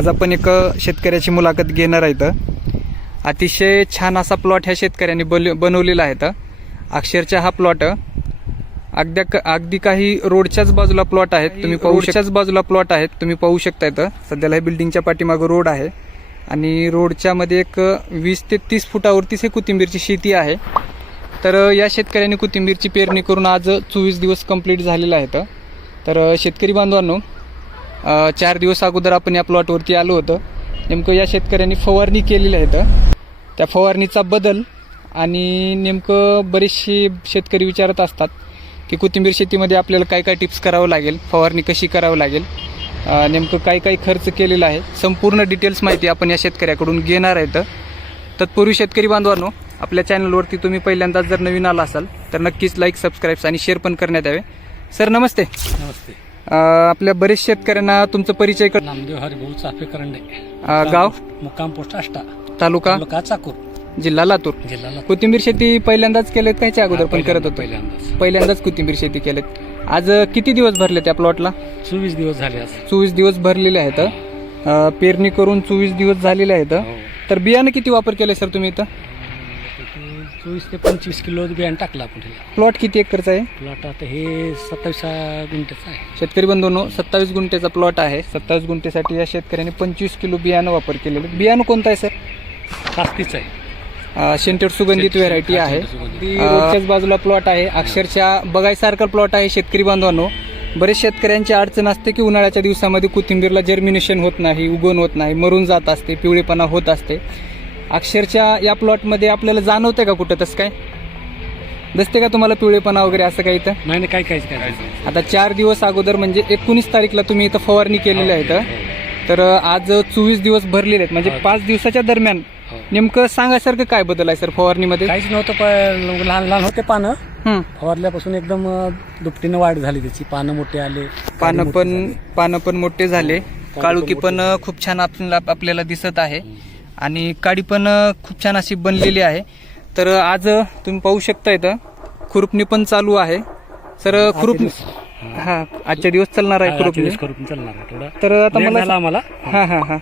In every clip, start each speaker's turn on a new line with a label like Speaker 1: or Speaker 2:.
Speaker 1: आज आपण एक शेतकऱ्याची मुलाखत घेणार आहेत अतिशय छान असा प्लॉट ह्या शेतकऱ्यांनी बल बनवलेला आहे अक्षरशः हा प्लॉट अगद्या अगदी काही रोडच्याच बाजूला प्लॉट आहेत. तुम्ही रोडच्याच बाजूला प्लॉट आहेत. तुम्ही पाहू शकता इथं. सध्याला हे बिल्डिंगच्या पाठीमागं रोड आहे. आणि रोडच्या मध्ये एक वीस ते तीस फुटावरतीच हे कोथिंबीरची शेती आहे. तर या शेतकऱ्यांनी कोथिंबीरची पेरणी करून आज चोवीस दिवस कंप्लीट झालेला आहेत तर शेतकरी बांधवांनो चार दिवस अगोदर आपण या प्लॉटवरती आलो होतो. नेमकं या शेतकऱ्यांनी फवारणी केलेली आहेत त्या फवारणीचा बदल आणि नेमकं बरेचसे शेतकरी विचारत असतात की कोथिंबीर शेतीमध्ये आपल्याला काय काय टिप्स करावं लागेल? फवारणी कशी करावं लागेल? नेमकं काय काय खर्च केलेला आहे? संपूर्ण डिटेल्स माहिती आपण या शेतकऱ्याकडून घेणार आहेत तत्पूर्वी शेतकरी बांधवांनो आपल्या चॅनलवरती तुम्ही पहिल्यांदाच जर नवीन आला असाल तर नक्कीच लाईक सबस्क्राईब्स आणि शेअर पण करण्यात यावे. सर नमस्ते.
Speaker 2: नमस्ते.
Speaker 1: आपल्या बरेच शेतकऱ्यांना तुमचं परिचय कर
Speaker 2: नामदेव हरिभाऊ चाफे करंडे
Speaker 1: गाव?
Speaker 2: मुक्काम पोस्ट आष्टा.
Speaker 1: तालुका?
Speaker 2: तालुका चाकूर.
Speaker 1: जिल्हा लातूर.
Speaker 2: जिल्हा लातूर.
Speaker 1: कोथिंबीर शेती पहिल्यांदाच केलेत कायच्या अगोदर पण करत होतो?
Speaker 2: पहिल्यांदाच.
Speaker 1: पहिल्यांदाच कोथिंबीर शेती केलेत. आज अ, किती दिवस भरले त्या प्लॉटला
Speaker 2: चोवीस दिवस झाले आज.
Speaker 1: चोवीस दिवस भरलेले आहेत अ, पेरणी करून चोवीस दिवस झालेले आहेत
Speaker 2: हो.
Speaker 1: तर बियाणं किती वापर केले सर तुम्ही इथं?
Speaker 2: चोवीस ते पंचवीस किलो बियाणं टाकलं आपण
Speaker 1: प्लॉट किती एकरचा आहे?
Speaker 2: प्लॉट आता हे सत्तावीस गुंठ्याचं आहे.
Speaker 1: शेतकरी बंधूंनो सत्तावीस गुंठेचा प्लॉट आहे. सत्तावीस गुंठेसाठी या शेतकऱ्यांनी पंचवीस किलो बियाणं वापर केलेलं. बियाणं कोणतं आहे सर?
Speaker 2: कास्तीच आहे.
Speaker 1: अ, शेंटेड सुगंधित व्हेरायटी आहे.
Speaker 2: शेंटेड सुगंधित.
Speaker 1: ती रोडच्याच बाजूला प्लॉट आहे. अक्षरशः बघायसारखा प्लॉट आहे शेतकरी बांधवांनो बरेच शेतकऱ्यांची अडचण असते की उन्हाळ्याच्या दिवसामध्ये कोथिंबीरला जर्मिनेशन होत नाही उगवण होत नाही मरून जात असते पिवळेपणा होत असते. अक्षरशः या प्लॉटमध्ये आपल्याला जाणवते का कुठं तसं काय? दिसते का तुम्हाला पिवळेपणा वगैरे असं काही इथं?
Speaker 2: नाही नाही काय काय.
Speaker 1: आता चार दिवस अगोदर म्हणजे एकोणीस तारीखला तुम्ही इथं फवारणी केलेली आहे इथं. तर आज चोवीस दिवस भरलेले आहेत. म्हणजे
Speaker 2: हो.
Speaker 1: पाच दिवसाच्या दरम्यान
Speaker 2: हो.
Speaker 1: नेमकं सांगायसारखं काय बदल आहे सर फवारणीमध्ये?
Speaker 2: काहीच नव्हतं पण लहान लहान होते पानं.
Speaker 1: हं.
Speaker 2: फवारल्यापासून एकदम अं, दुपटीनं वाढ झाली त्याची. पानं मोठी आले
Speaker 1: पानं पण पानं पण मोठे झाले. काळुकी पण खूप छान आपल्याला आपल्याला दिसत आहे. आणि काडी पण खूप छान अशी बनलेली आहे. तर आज तुम्ही पाहू शकता इथं खुरपणी पण चालू आहे. सर खुरपणी हा आजच्या दिवस चालणार आहे खुरपणी.
Speaker 2: चालणार
Speaker 1: तर आता मला
Speaker 2: आम्हाला.
Speaker 1: हा हा हा.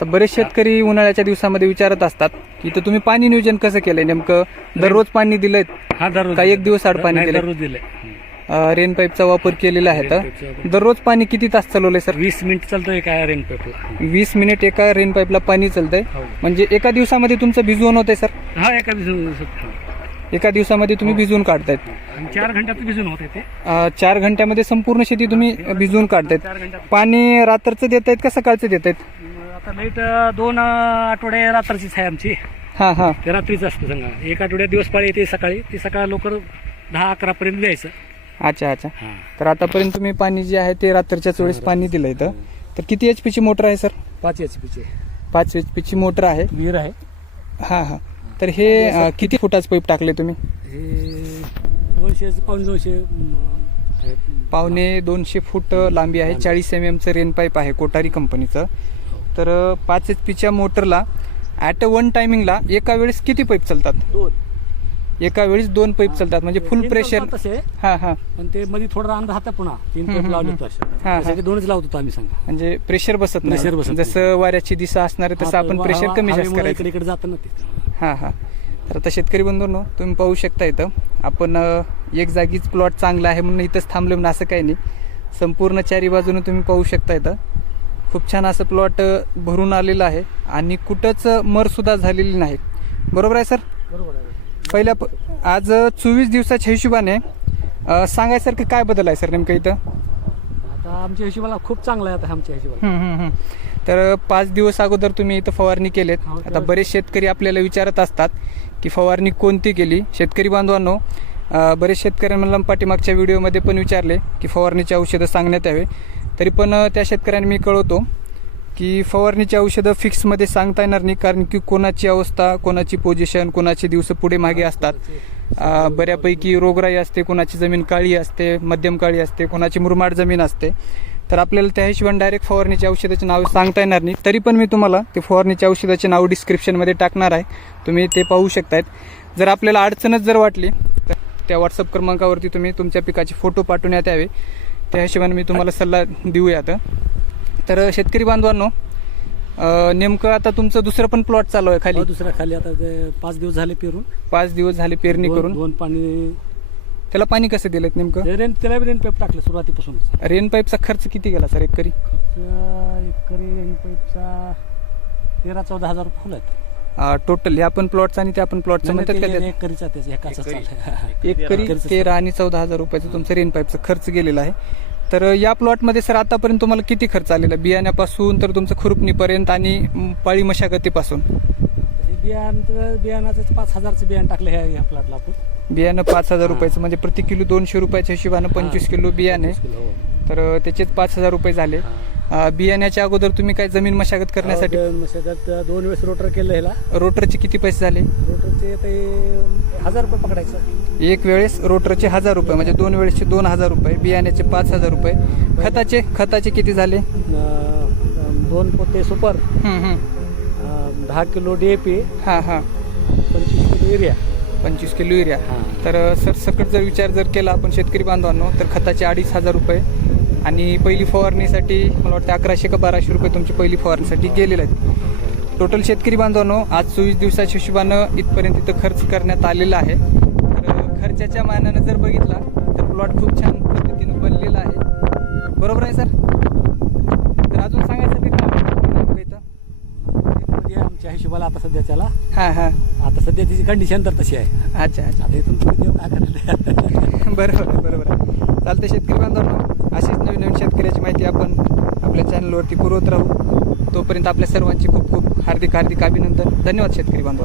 Speaker 1: तर बरेच शेतकरी उन्हाळ्याच्या दिवसामध्ये विचारत असतात की इथं तुम्ही पाणी नियोजन कसं केलंय? नेमकं दररोज पाणी दिलंय? काही एक दिवस आड पाणी दिलंय? रेन पाईपचा वापर केलेला आहे तर दररोज पाणी किती तास चालवलंय सर?
Speaker 2: वीस मिनिट चालतोय काय रेन पेपरला
Speaker 1: वीस मिनिट एका रेन पाईपला पाणी चालतंय.
Speaker 2: हो.
Speaker 1: म्हणजे एका दिवसामध्ये तुमचं भिजवून होतंय सर?
Speaker 2: हा एका दिवसात
Speaker 1: एका दिवसामध्ये तुम्ही भिजवून काढतायत.
Speaker 2: चार घंट्यात भिजून होते ते.
Speaker 1: चार घंट्यामध्ये संपूर्ण शेती तुम्ही भिजवून काढतायत. पाणी रात्रचं देत आहेत का सकाळचं देत आहेत
Speaker 2: मग आता लाइट दोन आठवडे रात्रीचीच आहे आमची.
Speaker 1: हा हा.
Speaker 2: रात्रीच असतं सांगा एक आठवड्यात दिवस पाळी येते सकाळी. ती सकाळ लवकर दहा अकरा पर्यंत द्यायचं.
Speaker 1: अच्छा अच्छा.
Speaker 2: हा.
Speaker 1: तर आतापर्यंत तुम्ही पाणी जे आहे ते रात्रीच्याच वेळेस पाणी दिलं इथं. तर किती एच पीची मोटर आहे सर?
Speaker 2: पाच एच पीचे
Speaker 1: पाच एच पीची मोटर आहे.
Speaker 2: विहीर आहे.
Speaker 1: हा हा. तर हे अं, किती फुटाचं पाईप टाकले तुम्ही?
Speaker 2: हे दोनशे पाऊन.
Speaker 1: पावणे दोनशे फूट लांबी आहे. चाळीस एम एमचं रेन पाईप आहे कोटारी कंपनीचं. तर अं, पाच एच पीच्या मोटरला ॲट अ वन टायमिंगला एका वेळेस किती पाईप चालतात?
Speaker 2: दोन.
Speaker 1: एका वेळेस दोन पाईप चालतात म्हणजे फुल
Speaker 2: तीन
Speaker 1: प्रेशर
Speaker 2: चालतात तसे.
Speaker 1: हा हा.
Speaker 2: पण ते मध्ये थोडा अंदाज राहता पुन्हा तीन
Speaker 1: हम्म,
Speaker 2: पाईप
Speaker 1: हम्म,
Speaker 2: लावले
Speaker 1: हम्म. हा, हा.
Speaker 2: त्यासाठी दोनच लावत होतो आम्ही सांगा.
Speaker 1: म्हणजे प्रेशर बसत
Speaker 2: Pressure
Speaker 1: नाही
Speaker 2: बसत नाही.
Speaker 1: जसं वाऱ्याची दिशा असणार आहे तसं आपण प्रेशर कमी जास्त करायचं.
Speaker 2: इकडे इकडे जातं ना ते.
Speaker 1: हा हा. तर आता शेतकरी बंधूंनो तुम्ही पाहू शकता इथं आपण अं, एक जागीच प्लॉट चांगला आहे म्हणून इथंच थांबलो म्हणून असं काही नाही. संपूर्ण चारी बाजूने तुम्ही पाहू शकता इथं. खूप छान असं प्लॉट भरून आलेलं आहे. आणि कुठंच मर सुद्धा झालेली नाही. बरोबर आहे सर?
Speaker 2: बरोबर आहे.
Speaker 1: पहिल्या प आज चोवीस दिवसाच्या हिशोबाने सांगायसारखं काय बदल आहे सर नेमकं इथं?
Speaker 2: आता आमच्या हिशोबाला खूप चांगला आहे आता आमच्या हिशोबाला.
Speaker 1: हम्म, हम्म, हम्म. तर पाच दिवस अगोदर तुम्ही इथं फवारणी केलेत.
Speaker 2: हो,
Speaker 1: आता बरेच शेतकरी आपल्याला विचारत असतात की फवारणी कोणती केली? शेतकरी बांधवांनो अं, बरेच शेतकऱ्यांना पाठीमागच्या व्हिडिओमध्ये पण विचारले की फवारणीची औषधं सांगण्यात यावे. तरी पण अं, त्या शेतकऱ्यांनी मी कळवतो की फवारणीची औषधं फिक्समध्ये सांगता येणार नाही कारण की कोणाची अवस्था कोणाची पोझिशन कोणाचे दिवस पुढे मागे असतात. बऱ्यापैकी रोगराई असते कोणाची जमीन काळी असते मध्यम काळी असते कोणाची मुरमाड जमीन असते. तर आपल्याला त्या हिशोबाने डायरेक्ट फवारणीच्या औषधाचे नाव सांगता येणार नाही. तरी पण मी तुम्हाला ते फवारणीच्या औषधाचे नाव डिस्क्रिप्शनमध्ये टाकणार आहे. तुम्ही ते पाहू शकतायत. जर आपल्याला अडचणच जर वाटली तर त्या व्हॉट्सअप क्रमांकावरती तुम्ही तुमच्या पिकाचे फोटो पाठवण्यात यावे. त्या हिशोबाने मी तुम्हाला सल्ला देऊयात. तर शेतकरी बांधवांनो नेमकं आता तुमचं दुसरं पण प्लॉट चालू आहे खाली.
Speaker 2: दुसऱ्या खाली. आता ते पाच दिवस झाले पेरून.
Speaker 1: पाच दिवस झाले पेरणी
Speaker 2: दोन-
Speaker 1: करून.
Speaker 2: दोन पाणी
Speaker 1: त्याला पाणी कसं दिलं नेमकं?
Speaker 2: रेन त्याला रेन पेप टाकलं सुरुवातीपासूनच.
Speaker 1: रेन पाईपचा खर्च किती गेला सर एकरी?
Speaker 2: खर्च एकरी रेन पेपचा तेरा चौदा हजार रुपये फुल आहेत.
Speaker 1: टोटल ह्या पण प्लॉटचा आणि त्या पण प्लॉटचं
Speaker 2: नाही,
Speaker 1: म्हणतात
Speaker 2: नाही,
Speaker 1: का
Speaker 2: ते
Speaker 1: त्यात?
Speaker 2: एकरीचा त्याचा एकाचा चाललाय
Speaker 1: एक करी
Speaker 2: एकरीचं
Speaker 1: तेरा आणि चौदा हजार रुपयाचं तुमचं रेन पाईपचा खर्च गेलेला आहे. तर या प्लॉटमध्ये सर आतापर्यंत तुम्हाला किती खर्च आलेला बियाण्यापासून तर तुमचं खुरपणीपर्यंत आणि पाळी मशागतीपासून
Speaker 2: बियाणं बियाणाचं पाच हजारचं बियाणं टाकलं ह्या ह्या प्लॉटला आपण
Speaker 1: बियाणं पाच हजार. रुपयाचं म्हणजे प्रति किलो दोनशे रुपयाच्या हिशोबानं पंचवीस किलो बियाणे
Speaker 2: 25 किलो, हो.
Speaker 1: तर त्याचेच पाच हजार रुपये झाले. अ, बियाण्याच्या अगोदर तुम्ही काय जमीन मशागत करण्यासाठी?
Speaker 2: मशागत दोन वेळेस रोटर केलं ह्याला.
Speaker 1: रोटरचे किती पैसे झाले?
Speaker 2: रोटरचे ते हजार रुपये पकडायचं.
Speaker 1: एक वेळेस रोटरचे हजार रुपये म्हणजे दोन वेळेसचे दोन हजार रुपये बियाण्याचे पाच हजार रुपये. खताचे खताचे किती झाले?
Speaker 2: अं, दोन पोते सुपर. अं, दहा किलो डीएपी
Speaker 1: हा हा.
Speaker 2: पंचवीस किलो युरिया.
Speaker 1: पंचवीस किलो युरिया.
Speaker 2: हा.
Speaker 1: तर सर सकट जर विचार जर केला आपण शेतकरी बांधवांनो तर खताचे अडीच हजार रुपये आणि पहिली फवारणीसाठी मला वाटतं अकराशे का बाराशे रुपये तुमची पहिली फवारणीसाठी गेलेले आहेत. टोटल शेतकरी बांधवांनो आज चोवीस दिवसाच्या हिशोबानं इथपर्यंत इथं खर्च करण्यात आलेला आहे. तर खर्चाच्या मानानं जर बघितला तर प्लॉट खूप छान पद्धतीनं बनलेला आहे. बरोबर आहे सर तर अजून सांगायसाठी काय इथं
Speaker 2: आमच्या हिशोबाला आता सध्याच्याला
Speaker 1: हां हां.
Speaker 2: आता सध्या तिची कंडिशन तर तशी आहे.
Speaker 1: अच्छा अच्छा.
Speaker 2: आता इथून पुढे देव काय करणार?
Speaker 1: बरोबर बरोबर आहे. चालतं शेतकरी बांधवांनो. अशीच नवीन नवीन शेतकऱ्याची माहिती आपण आपल्या चॅनलवरती पुरवत राहू. तोपर्यंत आपल्या सर्वांची खूप खूप हार्दिक हार्दिक अभिनंदन. धन्यवाद शेतकरी बांधव